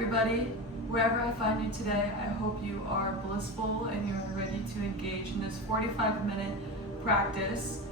everybody. Wherever I find you today, I hope you are blissful and you're ready to engage in this 45-minute practice.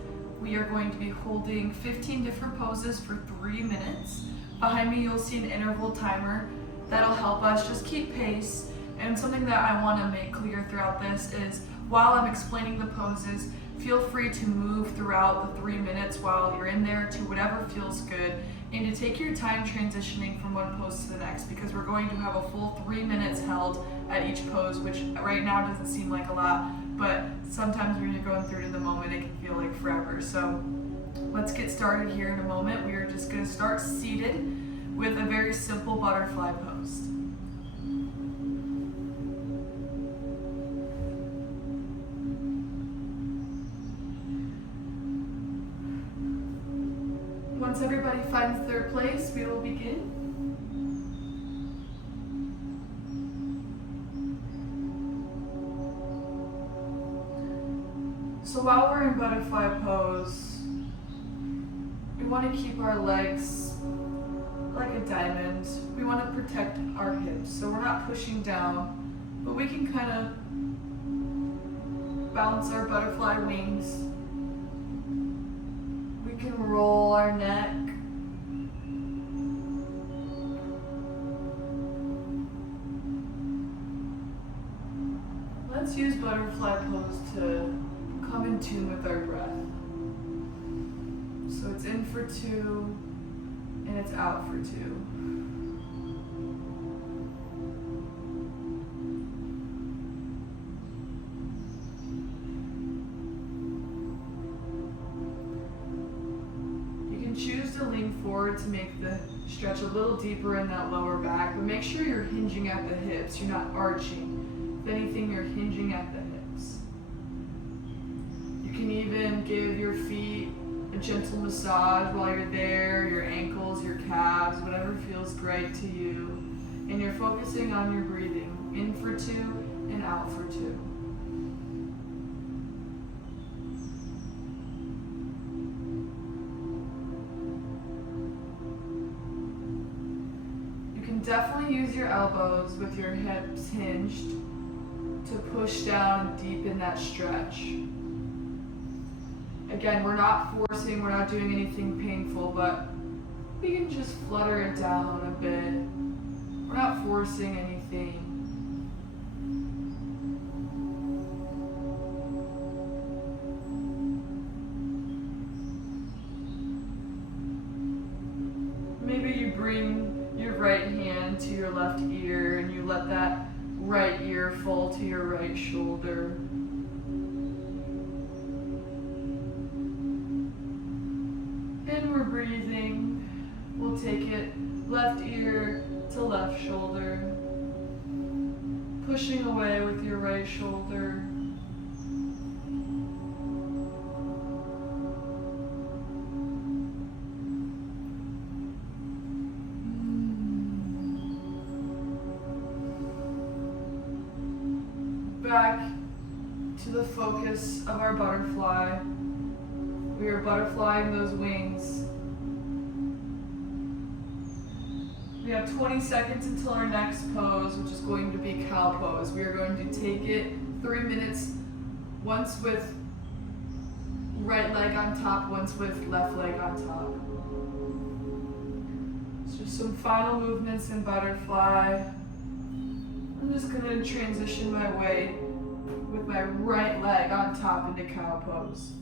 We are going to be holding 15 different poses for 3 minutes. Behind me, you'll see an interval timer that'll help us just keep pace. And something that I want to make clear throughout this is while I'm explaining the poses, feel free to move throughout the 3 minutes while you're in there to whatever feels good, and to take your time transitioning from one pose to the next, because we're going to have a full 3 minutes held at each pose, which right now doesn't seem like a lot, but sometimes when you're going through it in the moment, it can feel like forever. So let's get started here in a moment. We are just going to start seated with a very simple butterfly pose. Once everybody finds their place, we will begin. So while we're in butterfly pose, we want to keep our legs like a diamond. We want to protect our hips, so we're not pushing down, but we can kind of bounce our butterfly wings. We can roll our neck. Let's use butterfly pose to come in tune with our breath. So it's in for 2 and it's out for 2. Choose to lean forward to make the stretch a little deeper in that lower back, but make sure you're hinging at the hips, you're not arching. If anything, you're hinging at the hips. You can even give your feet a gentle massage while you're there, your ankles, your calves, whatever feels great to you. And you're focusing on your breathing, in for 2 and out for 2. Definitely use your elbows with your hips hinged to push down and deepen that stretch. Again, we're not forcing, we're not doing anything painful, but we can just flutter it down a bit. We're not forcing anything. Maybe you bring your right hand to your left ear and you let that right ear fall to your right shoulder. And we're breathing. We'll take it left ear to left shoulder, pushing away with your right shoulder. Back to the focus of our butterfly. We are butterflying those wings. We have 20 seconds until our next pose, which is going to be cow pose. We are going to take it 3 minutes, once with right leg on top, once with left leg on top. So some final movements in butterfly. I'm just going to transition my way with my right leg on top into cow pose.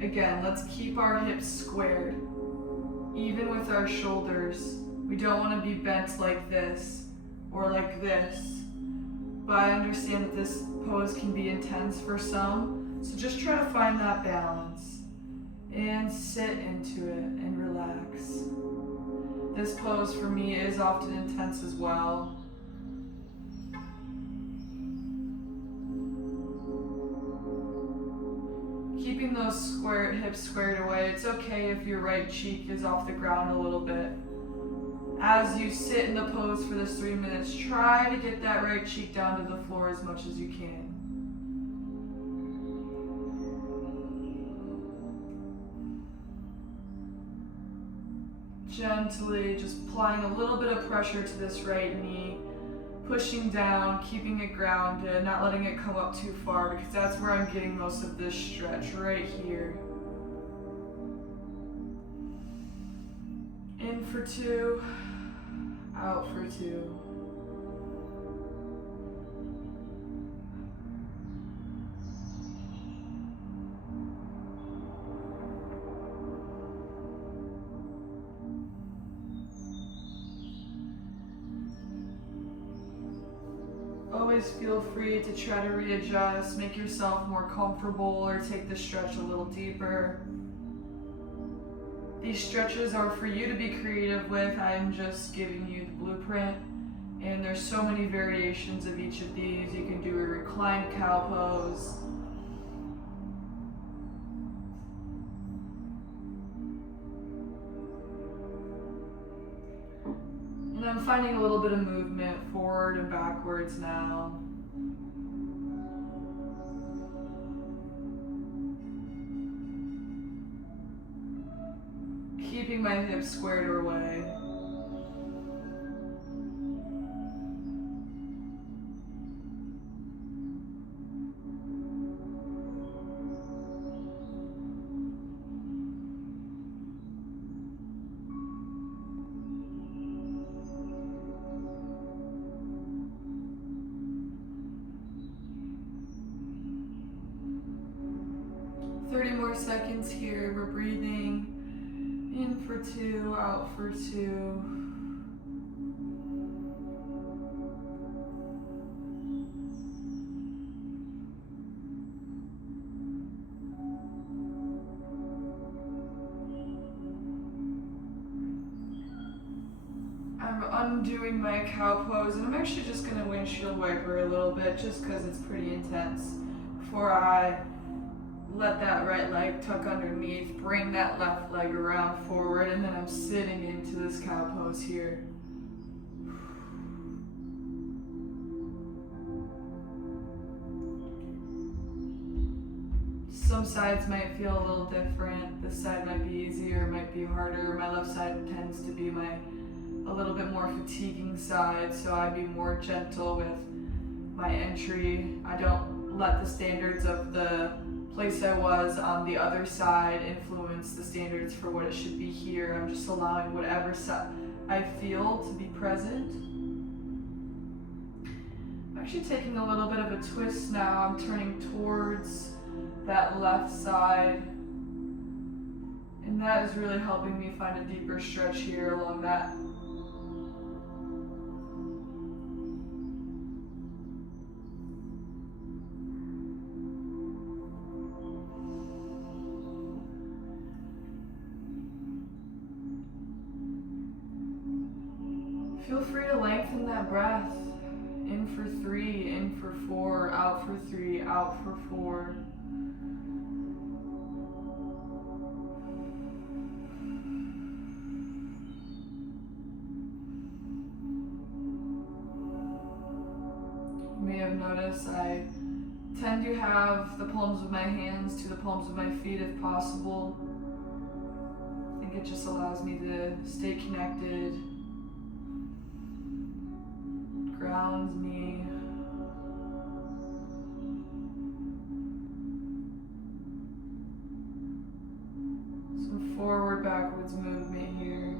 Again, let's keep our hips squared, even with our shoulders. We don't want to be bent like this or like this, but I understand that this pose can be intense for some, so just try to find that balance and sit into it and relax. This pose for me is often intense as well. Keeping those hips squared away. It's okay if your right cheek is off the ground a little bit. As you sit in the pose for this 3 minutes, try to get that right cheek down to the floor as much as you can. Gently just applying a little bit of pressure to this right knee, pushing down, keeping it grounded, not letting it come up too far, because that's where I'm getting most of this stretch, right here. In for 2, out for 2. Always feel free to try to readjust, make yourself more comfortable, or take the stretch a little deeper. These stretches are for you to be creative with. I'm just giving you the blueprint, and there's so many variations of each of these. You can do a reclined cow pose. And I'm finding a little bit of movement forward and backwards now. Keeping my hips squared away. More seconds here. We're breathing in for 2, out for 2. I'm undoing my cow pose, and I'm actually just going to windshield wiper a little bit just because it's pretty intense before I let that right leg tuck underneath, bring that left leg around forward, and then I'm sitting into this cow pose here. Some sides might feel a little different. This side might be easier, might be harder. My left side tends to be a little bit more fatiguing side, so I'd be more gentle with my entry. I don't let the standards of the place I was on the other side influence the standards for what it should be here. I'm just allowing whatever side I feel to be present. I'm actually taking a little bit of a twist now. I'm turning towards that left side, and that is really helping me find a deeper stretch here along that. Feel free to lengthen that breath. In for 3, in for 4, out for 3, out for 4. You may have noticed I tend to have the palms of my hands to the palms of my feet if possible. I think it just allows me to stay connected, grounds me. Some forward, backwards movement here.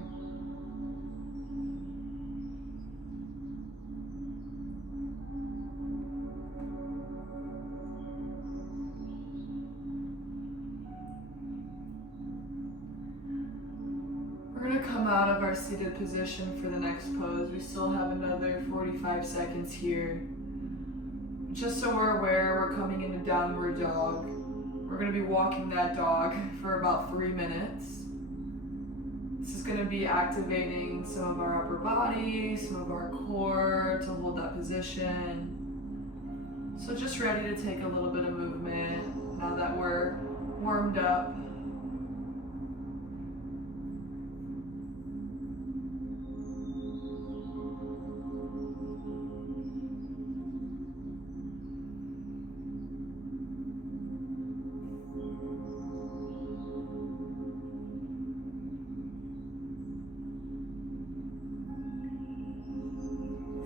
We're going to come out of our seated position for the next pose. We still have another 45 seconds here. Just so we're aware, we're coming into downward dog. We're going to be walking that dog for about 3 minutes. This is going to be activating some of our upper body, some of our core to hold that position. So just ready to take a little bit of movement now that we're warmed up.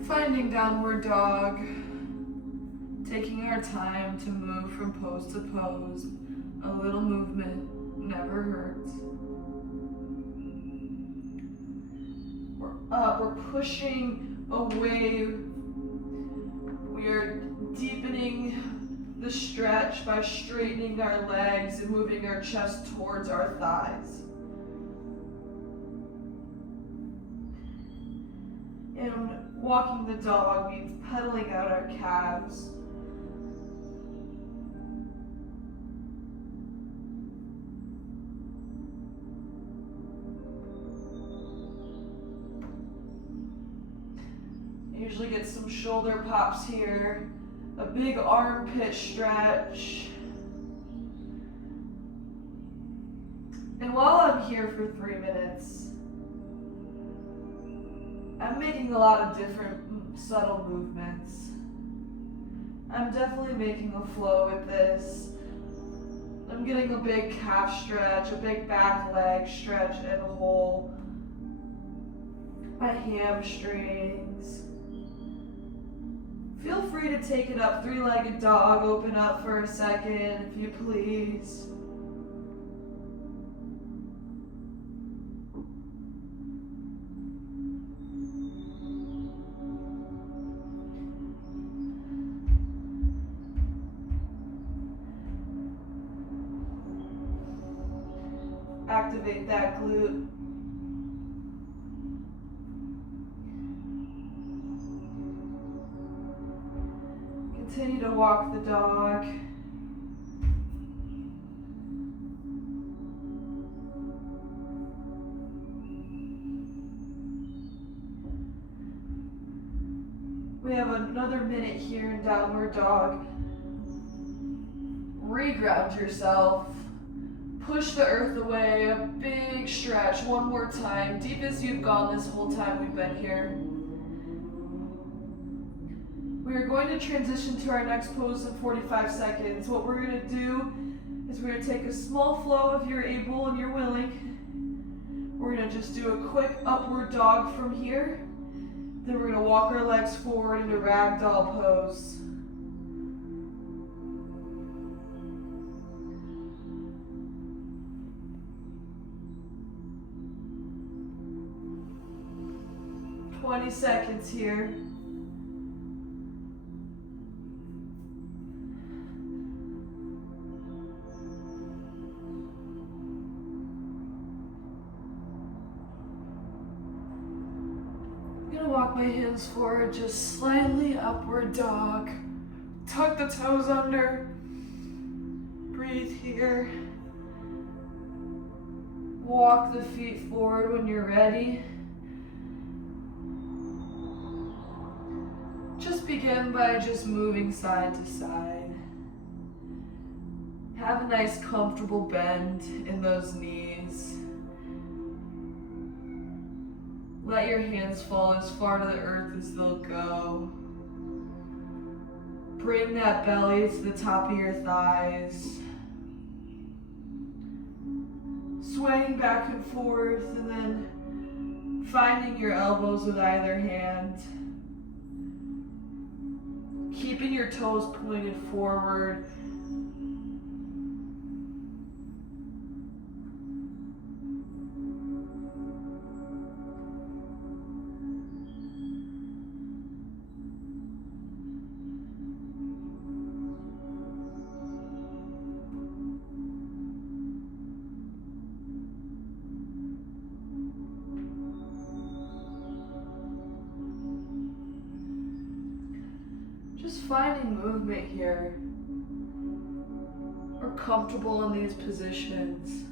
Finding downward dog, taking our time to move from pose to pose. A little movement never hurts. We're up, we're pushing away. We are deepening the stretch by straightening our legs and moving our chest towards our thighs. And walking the dog means pedaling out our calves. Usually get some shoulder pops here, a big armpit stretch. And while I'm here for 3 minutes, I'm making a lot of different subtle movements. I'm definitely making a flow with this. I'm getting a big calf stretch, a big back leg stretch, and a whole my hamstrings. Feel free to take it up, three-legged dog. Open up for a second, if you please. Activate that glute. Continue to walk the dog. We have another minute here in downward dog. Reground yourself. Push the earth away, a big stretch, one more time, deep as you've gone this whole time we've been here. We are going to transition to our next pose in 45 seconds. What we're going to do is we're going to take a small flow if you're able and you're willing. We're going to just do a quick upward dog from here. Then we're going to walk our legs forward into ragdoll pose. "20 seconds here. I'm gonna walk my hands forward, just slightly upward dog. Tuck the toes under. Breathe here. Walk the feet forward when you're ready. Just begin by just moving side to side. Have a nice comfortable bend in those knees. Let your hands fall as far to the earth as they'll go. Bring that belly to the top of your thighs. Swaying back and forth, and then finding your elbows with either hand. Keeping your toes pointed forward. Just finding movement here. We're comfortable in these positions.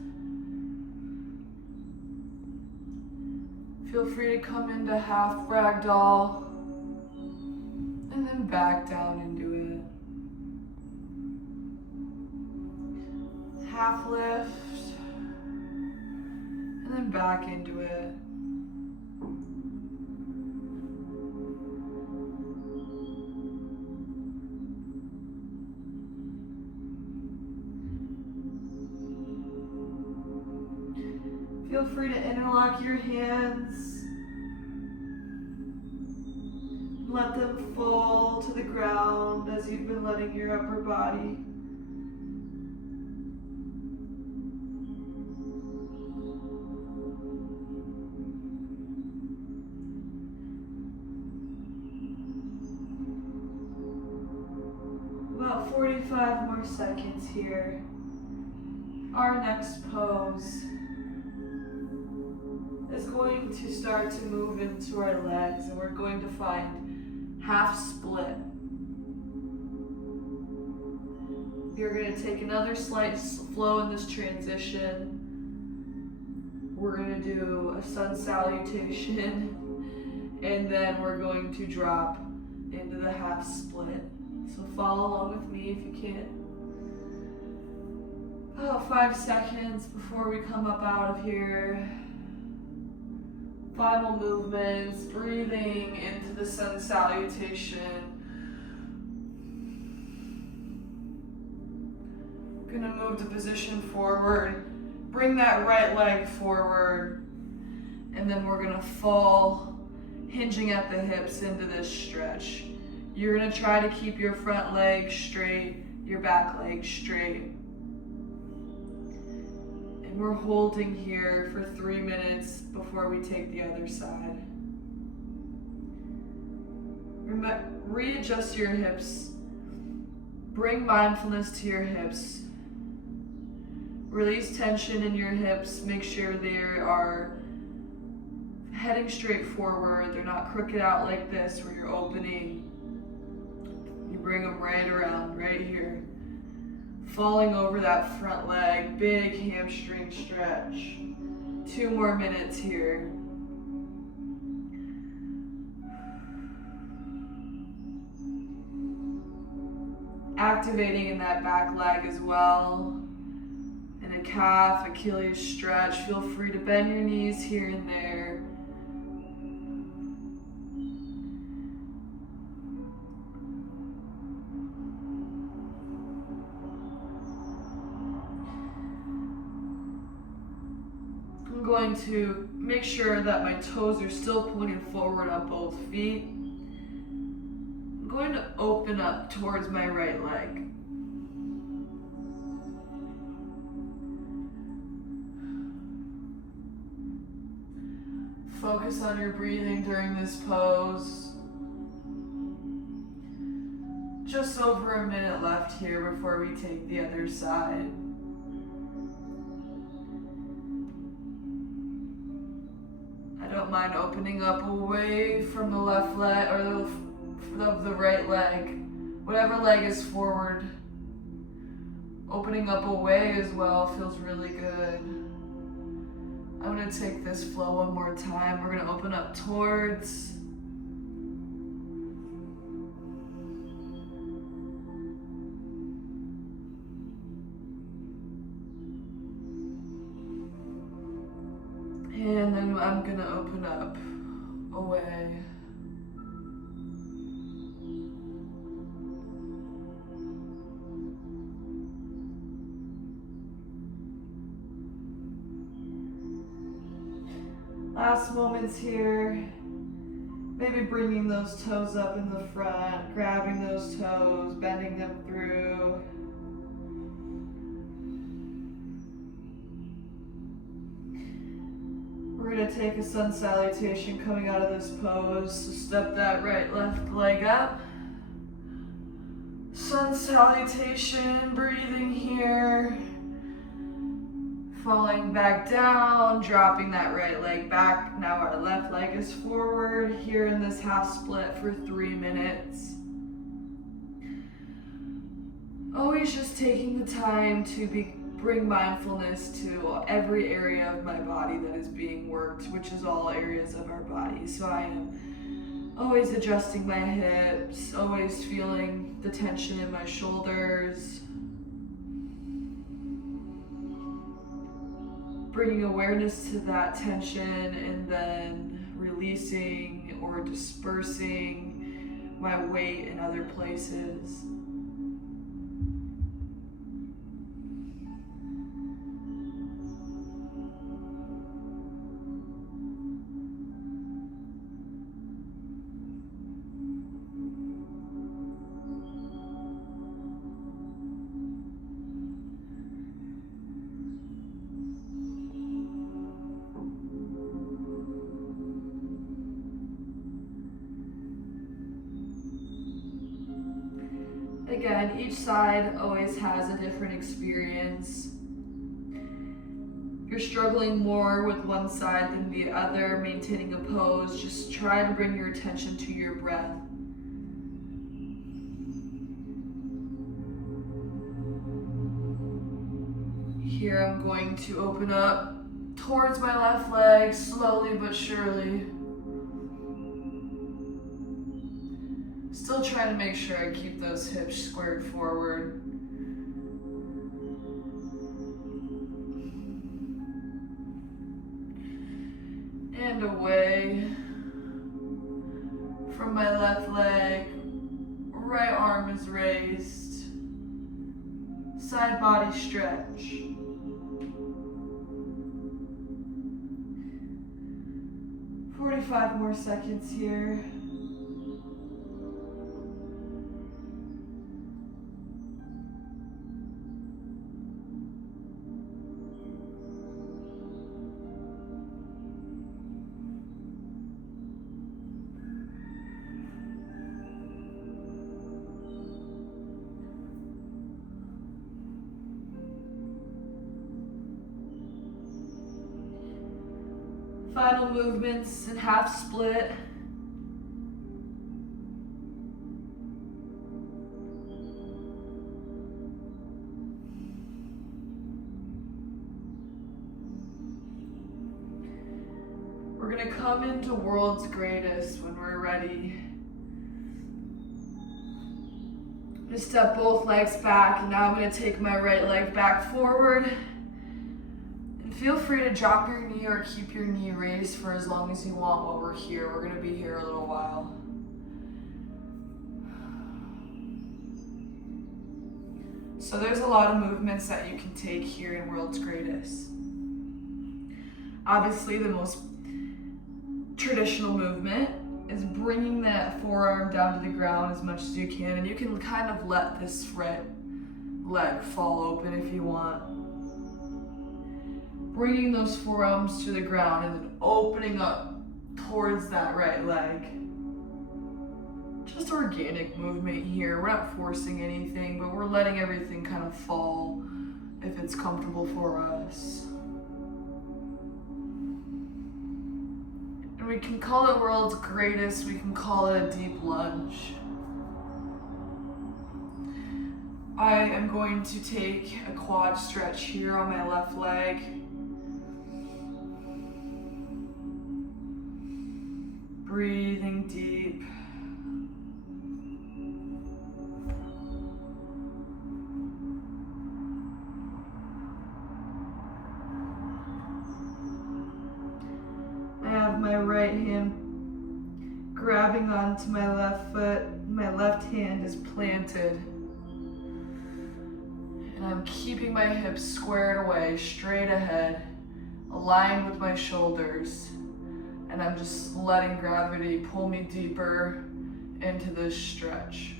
Feel free to come into half ragdoll and then back down into it. Half lift and then back into it. Feel free to interlock your hands. Let them fall to the ground as you've been letting your upper body. About 45 more seconds here. Our next pose is going to start to move into our legs, and we're going to find half split. You're going to take another slight flow in this transition. We're going to do a sun salutation, and then we're going to drop into the half split. So follow along with me if you can. About 5 seconds before we come up out of here. Final movements, breathing into the sun salutation. Gonna move the position forward. Bring that right leg forward. And then we're gonna fall, hinging at the hips into this stretch. You're gonna try to keep your front leg straight, your back leg straight. And we're holding here for 3 minutes before we take the other side. Readjust your hips. Bring mindfulness to your hips. Release tension in your hips. Make sure they are heading straight forward. They're not crooked out like this where you're opening. You bring them right around, right here. Falling over that front leg, big hamstring stretch. 2 more minutes here. Activating in that back leg as well. And a calf, Achilles stretch. Feel free to bend your knees here and there. I'm going to make sure that my toes are still pointing forward on both feet. I'm going to open up towards my right leg. Focus on your breathing during this pose. Just over a minute left here before we take the other side. I don't mind opening up away from the left leg or the right leg. Whatever leg is forward. Opening up away as well feels really good. I'm going to take this flow one more time. We're going to open up towards. And then I'm going to open up away. Last moments here, maybe bringing those toes up in the front, grabbing those toes, bending them through. We're going to take a sun salutation coming out of this pose, so step that right left leg up. Sun salutation, breathing here. Falling back down, dropping that right leg back. Now our left leg is forward here in this half split for 3 minutes. Always just taking the time to bring mindfulness to every area of my body that is being worked, which is all areas of our body. So I am always adjusting my hips, always feeling the tension in my shoulders. Bringing awareness to that tension and then releasing or dispersing my weight in other places. Again, each side always has a different experience. If you're struggling more with one side than the other, maintaining a pose, just try to bring your attention to your breath. Here I'm going to open up towards my left leg, slowly but surely. Still trying to make sure I keep those hips squared forward. And away from my left leg, right arm is raised, side body stretch. "45 more seconds here. Final movements in half split. We're gonna come into world's greatest when we're ready. I'm gonna step both legs back, and now I'm gonna take my right leg back forward. Feel free to drop your knee or keep your knee raised for as long as you want while we're here. We're gonna be here a little while. So there's a lot of movements that you can take here in World's Greatest. Obviously, the most traditional movement is bringing that forearm down to the ground as much as you can, and you can kind of let this right leg fall open if you want. Bringing those forearms to the ground and then opening up towards that right leg. Just organic movement here. We're not forcing anything, but we're letting everything kind of fall if it's comfortable for us. And we can call it World's Greatest, we can call it a deep lunge. I am going to take a quad stretch here on my left leg. Breathing deep. I have my right hand grabbing onto my left foot. My left hand is planted. And I'm keeping my hips squared away, straight ahead, aligned with my shoulders. And I'm just letting gravity pull me deeper into this stretch.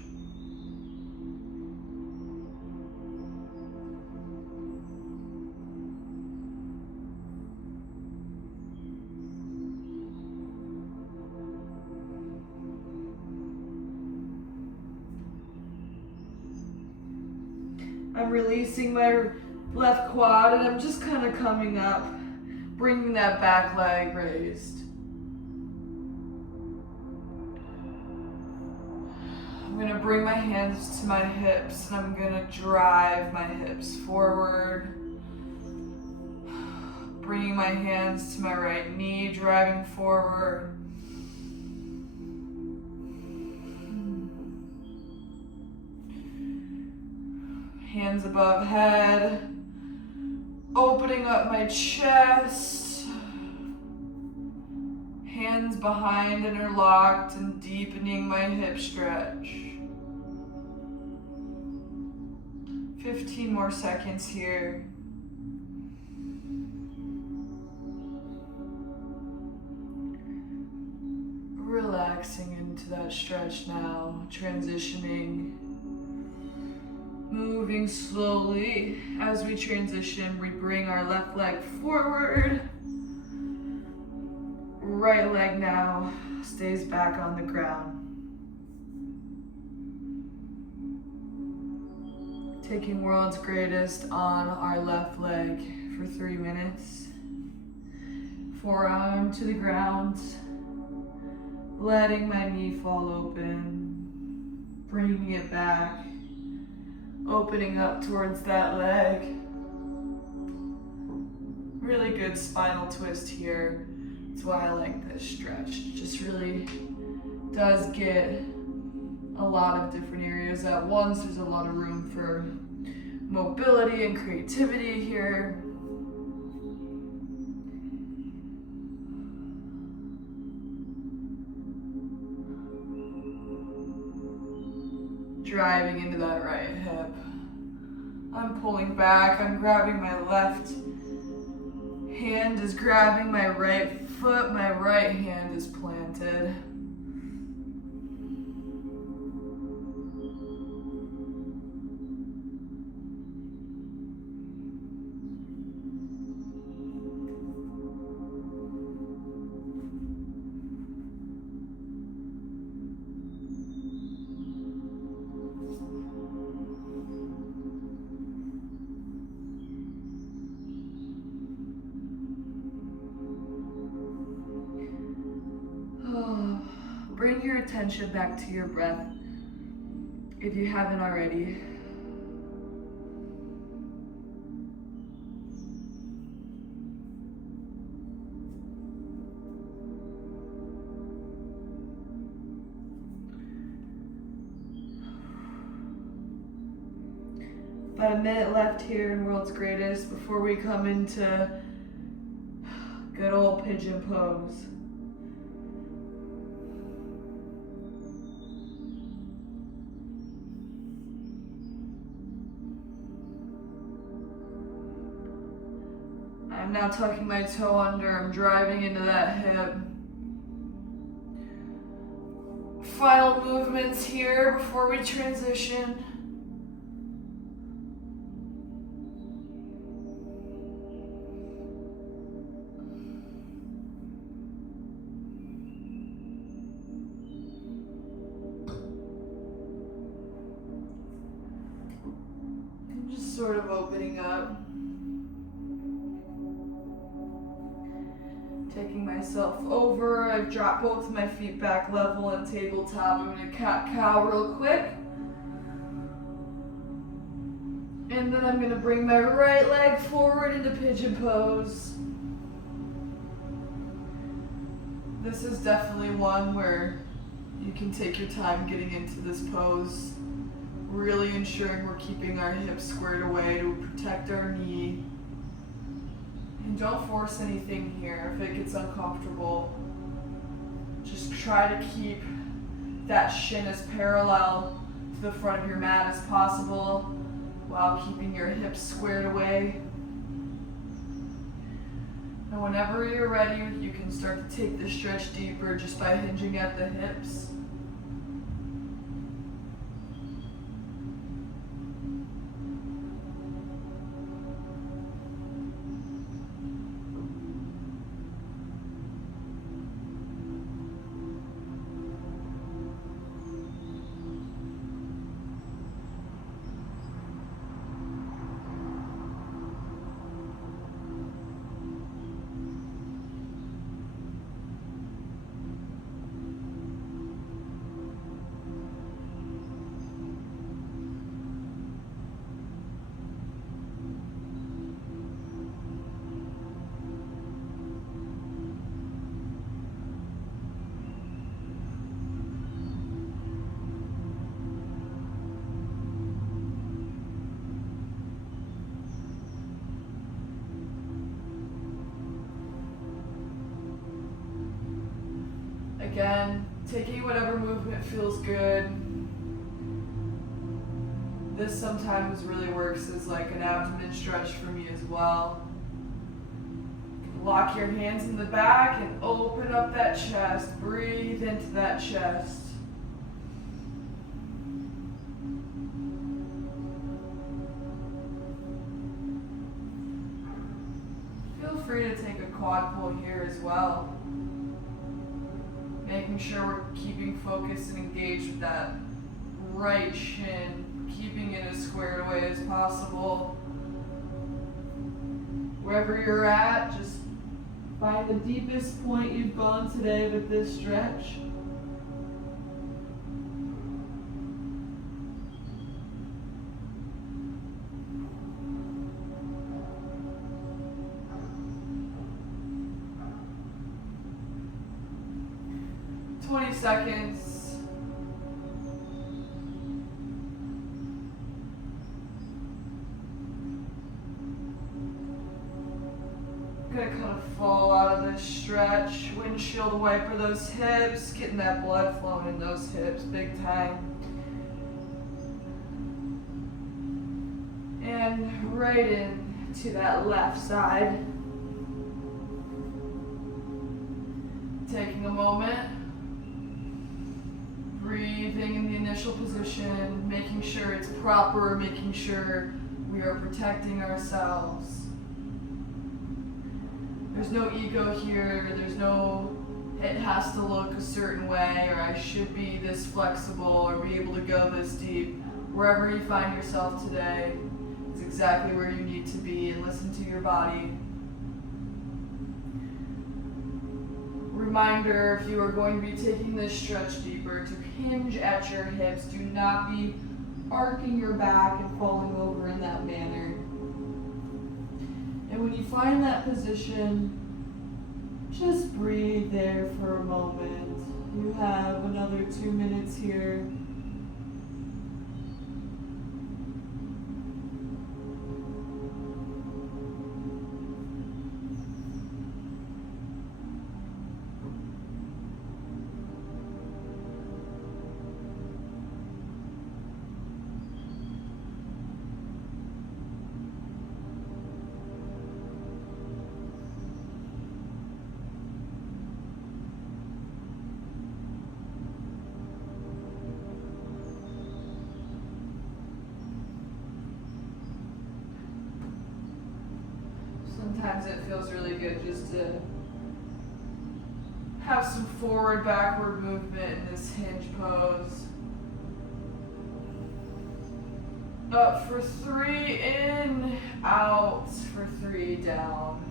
I'm releasing my left quad and I'm just kind of coming up, bringing that back leg raised. I'm gonna bring my hands to my hips and I'm gonna drive my hips forward. Bringing my hands to my right knee, driving forward. Hands above head. Opening up my chest. Hands behind interlocked and deepening my hip stretch. 15 more seconds here. Relaxing into that stretch now, transitioning. Moving slowly. As we transition, we bring our left leg forward. Right leg now stays back on the ground. Taking world's greatest on our left leg for 3 minutes. Forearm to the ground, letting my knee fall open, bringing it back, opening up towards that leg. Really good spinal twist here. That's why I like this stretch. It just really does get a lot of different areas at once. There's a lot of room for mobility and creativity here. Driving into that right hip. I'm pulling back. I'm grabbing my left hand is grabbing my right foot. My right hand is planted. Bring your attention back to your breath if you haven't already. About a minute left here in World's Greatest before we come into good old pigeon pose. I'm now tucking my toe under, I'm driving into that hip. Final movements here before we transition. I'm just sort of opening up. Taking myself over, I've dropped both of my feet back level and tabletop. I'm gonna cat-cow real quick. And then I'm gonna bring my right leg forward into pigeon pose. This is definitely one where you can take your time getting into this pose. Really ensuring we're keeping our hips squared away to protect our knee. And don't force anything here if it gets uncomfortable. Just try to keep that shin as parallel to the front of your mat as possible while keeping your hips squared away. And whenever you're ready, you can start to take the stretch deeper just by hinging at the hips. Again, taking whatever movement feels good. This sometimes really works as like an abdomen stretch for me as well. Lock your hands in the back and open up that chest. Breathe into that chest. Feel free to take a quad pull here as well. Making sure we're keeping focused and engaged with that right shin. keeping it as squared away as possible. Wherever you're at, just find the deepest point you've gone today with this stretch. Seconds. Gonna kind of fall out of this stretch. Windshield wiper those hips, getting that blood flowing in those hips big time. And right into that left side. Taking a moment. Breathing in the initial position, making sure it's proper, making sure we are protecting ourselves. There's no ego here, there's no it has to look a certain way or I should be this flexible or be able to go this deep. Wherever you find yourself today is exactly where you need to be, and listen to your body. Reminder, if you are going to be taking this stretch deeper, to hinge at your hips. Do not be arcing your back and falling over in that manner. And when you find that position, just breathe there for a moment. You have another 2 minutes here. Sometimes it feels really good just to have some forward, backward movement in this hinge pose. Up for 3, in, out for 3, down.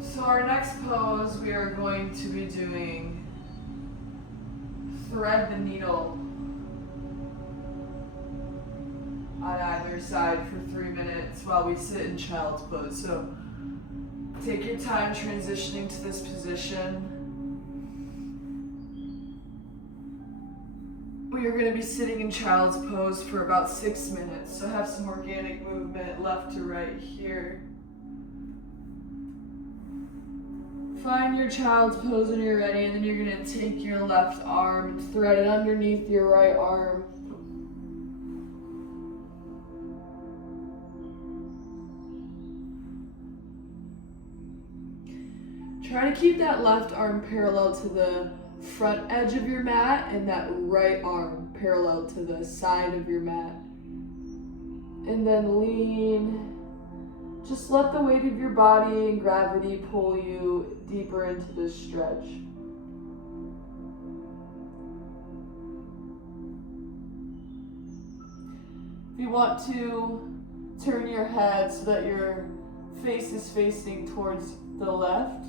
So our next pose, we are going to be doing thread the needle on either side for 3 minutes while we sit in child's pose. So take your time transitioning to this position. We are going to be sitting in child's pose for about 6 minutes, so have some organic movement left to right here. Find your child's pose when you're ready, and then you're going to take your left arm and thread it underneath your right arm. Try to keep that left arm parallel to the front edge of your mat and that right arm parallel to the side of your mat. And then lean. Just let the weight of your body and gravity pull you deeper into this stretch. If you want to turn your head so that your face is facing towards the left,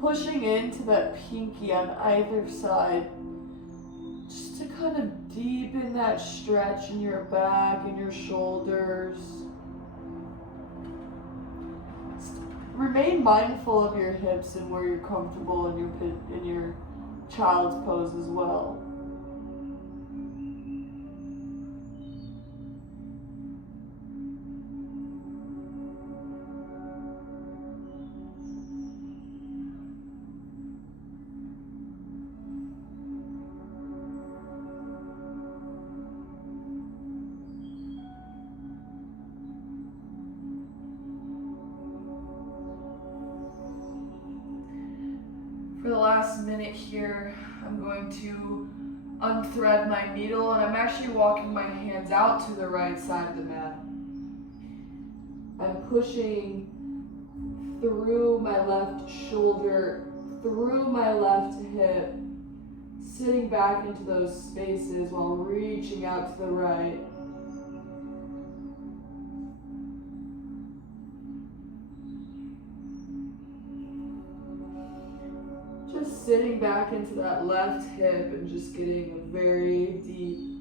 pushing into that pinky on either side, just to kind of deepen that stretch in your back and your shoulders. Remain mindful of your hips and where you're comfortable in your child's pose as well. For the last minute here, I'm going to unthread my needle, and I'm actually walking my hands out to the right side of the mat. I'm pushing through my left shoulder, through my left hip, sitting back into those spaces while reaching out to the right. Just sitting back into that left hip and just getting a very deep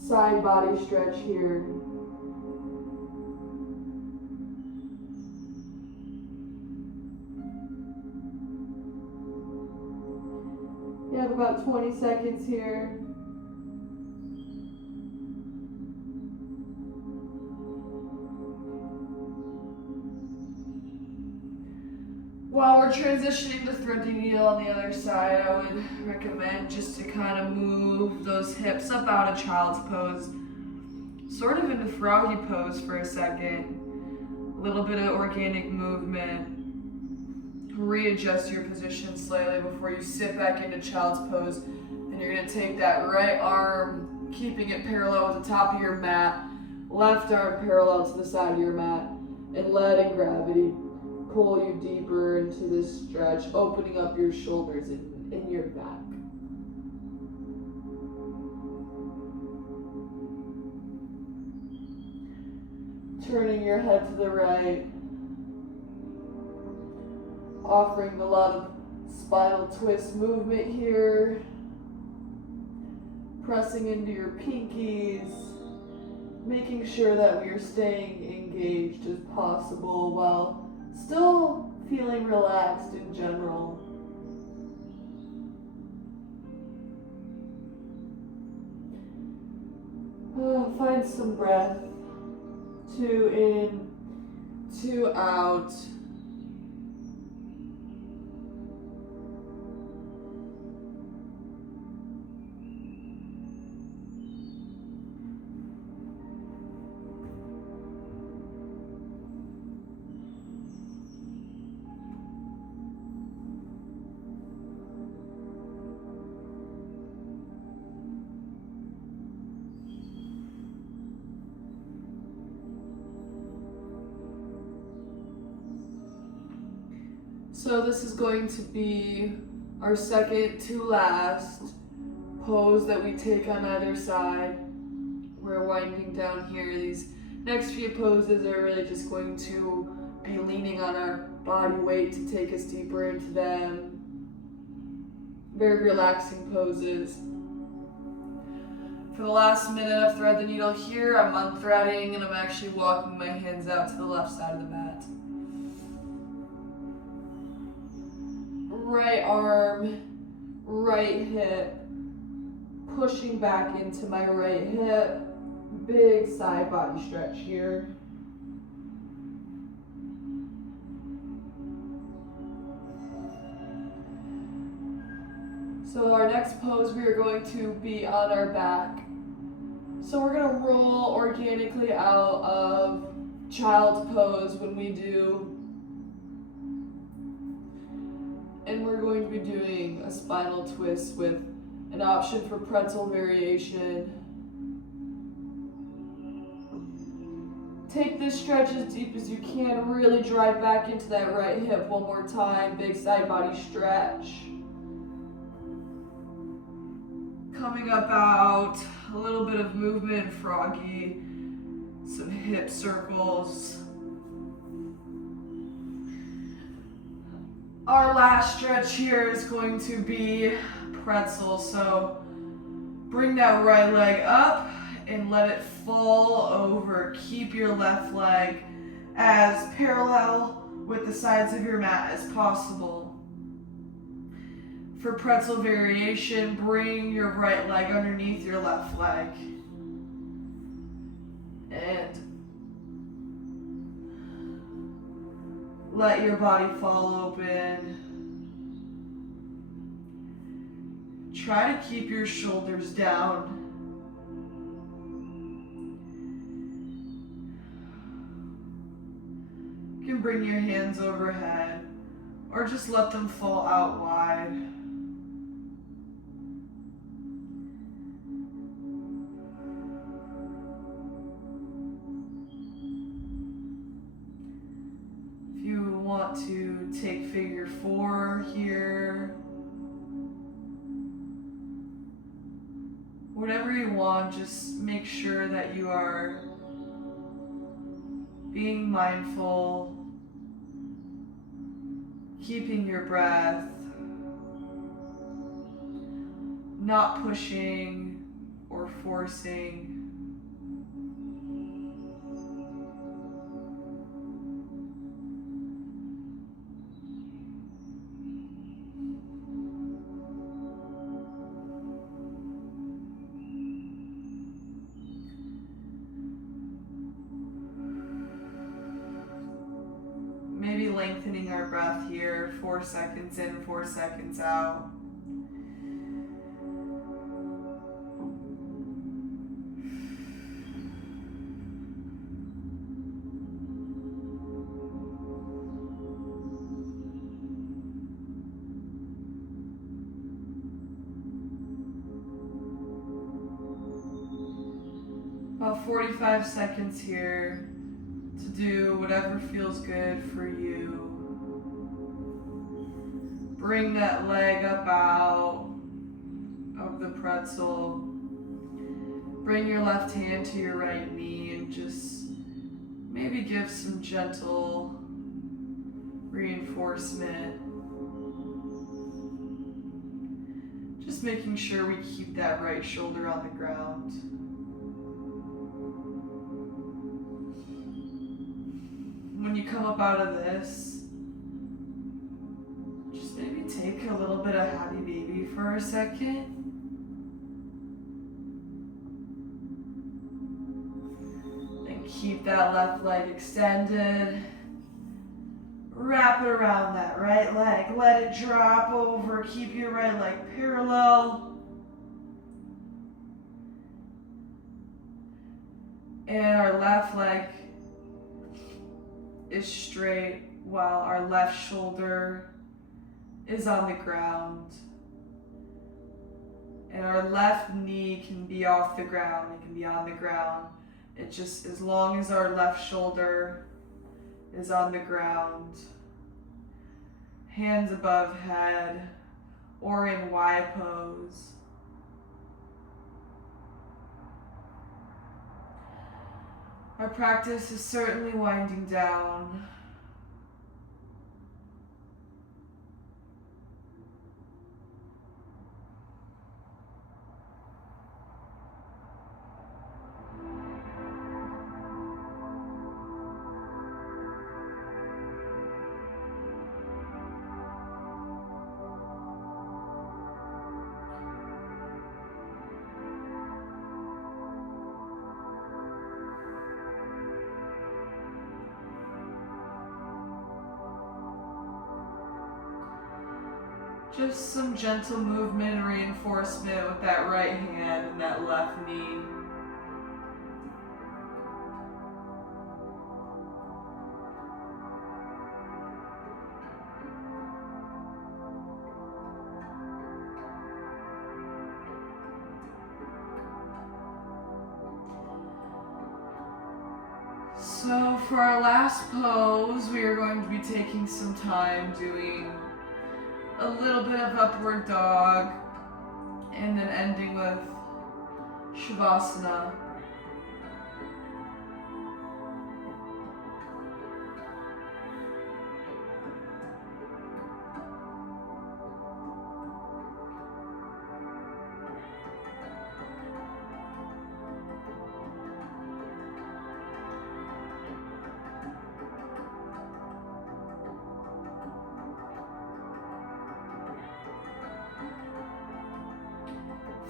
side body stretch here. You have about 20 seconds here. While we're transitioning to thread the needle on the other side, I would recommend just to kind of move those hips up out of child's pose, sort of into froggy pose for a second. A little bit of organic movement. Readjust your position slightly before you sit back into child's pose. And you're going to take that right arm, keeping it parallel with the top of your mat, left arm parallel to the side of your mat, and letting gravity pull you deeper into this stretch, opening up your shoulders and your back. Turning your head to the right, offering a lot of spinal twist movement here, pressing into your pinkies, making sure that we are staying engaged as possible while still feeling relaxed in general. Find some breath. 2 in, 2 out. So this is going to be our second to last pose that we take on either side. We're winding down here. These next few poses are really just going to be leaning on our body weight to take us deeper into them. Very relaxing poses. For the last minute of thread the needle here, I'm unthreading and I'm actually walking my hands out to the left side of the mat. Right arm, right hip, pushing back into my right hip, big side body stretch here. So our next pose, we are going to be on our back. So we're gonna roll organically out of child's pose when we do. And we're going to be doing a spinal twist with an option for pretzel variation. Take this stretch as deep as you can. Really drive back into that right hip one more time. Big side body stretch. Coming up out, a little bit of movement, froggy, some hip circles. Our last stretch here is going to be pretzel, so Bring that right leg up and let it fall over. Keep your left leg as parallel with the sides of your mat as possible. For pretzel variation, bring your right leg underneath your left leg. And let your body fall open. Try to keep your shoulders down. You can bring your hands overhead or just let them fall out wide. If you want to take figure 4 here, whatever you want, just make sure that you are being mindful, keeping your breath, not pushing or forcing. Maybe lengthening our breath here, 4 seconds in, 4 seconds out. About 45 seconds here to do whatever feels good for you. Bring that leg up out of the pretzel. Bring your left hand to your right knee and just maybe give some gentle reinforcement. Just making sure we keep that right shoulder on the ground. When you come up out of this, just maybe take a little bit of happy baby for a second. And keep that left leg extended. Wrap it around that right leg. Let it drop over. Keep your right leg parallel. And our left leg is straight while our left shoulder is on the ground. And our left knee can be off the ground, it can be on the ground. It just, as long as our left shoulder is on the ground, hands above head or in Y pose. Our practice is certainly winding down. Just some gentle movement and reinforcement with that right hand and that left knee. So for our last pose, we are going to be taking some time doing a little bit of upward dog and then ending with Shavasana.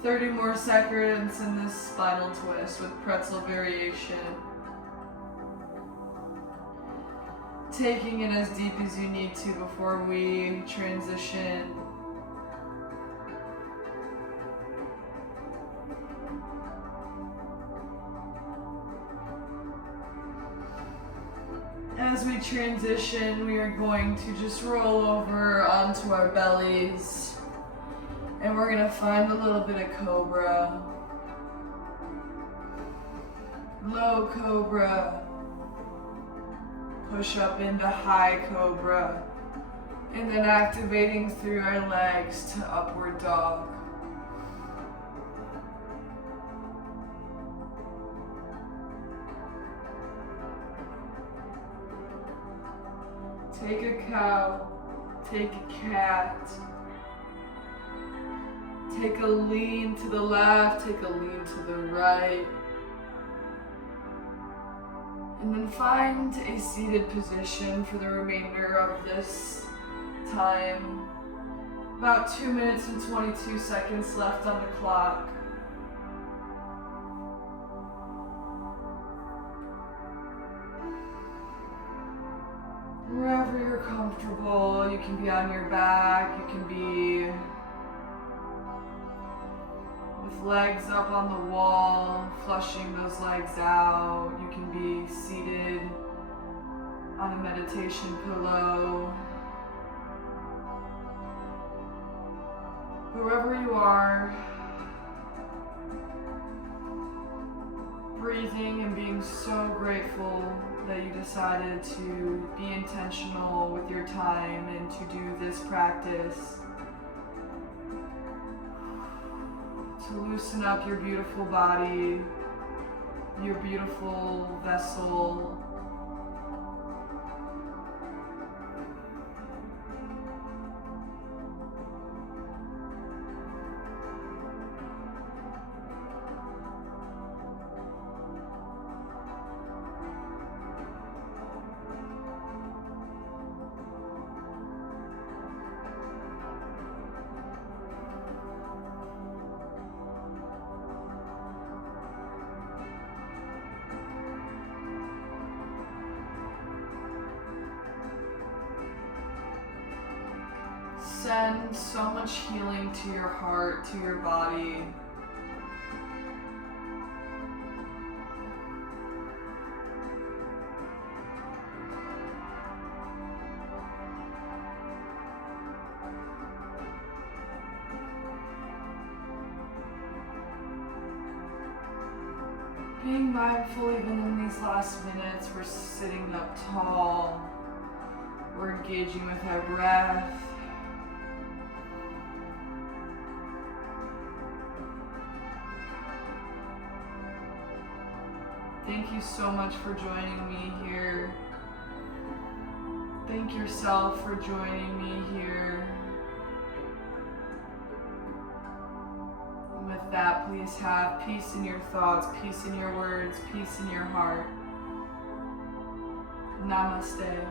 30 more seconds in this spinal twist with pretzel variation. Taking it as deep as you need to before we transition. As we transition, we are going to just roll over onto our bellies. And we're gonna find a little bit of cobra. Low cobra. Push up into high cobra. And then activating through our legs to upward dog. Take a cow, take a cat, take a lean to the left, take a lean to the right, and then find a seated position for the remainder of this time. About 2 minutes and 22 seconds left on the clock. Wherever you're comfortable, you can be on your back, you can be with legs up on the wall, flushing those legs out. You can be seated on a meditation pillow. Wherever you are, breathing and being so grateful that you decided to be intentional with your time and to do this practice. To loosen up your beautiful body, your beautiful vessel. Send so much healing to your heart, to your body. Being mindful even in these last minutes, we're sitting up tall. We're engaging with our breath. Thank you so much for joining me here. Thank yourself for joining me here. And with that, please have peace in your thoughts, peace in your words, peace in your heart. Namaste.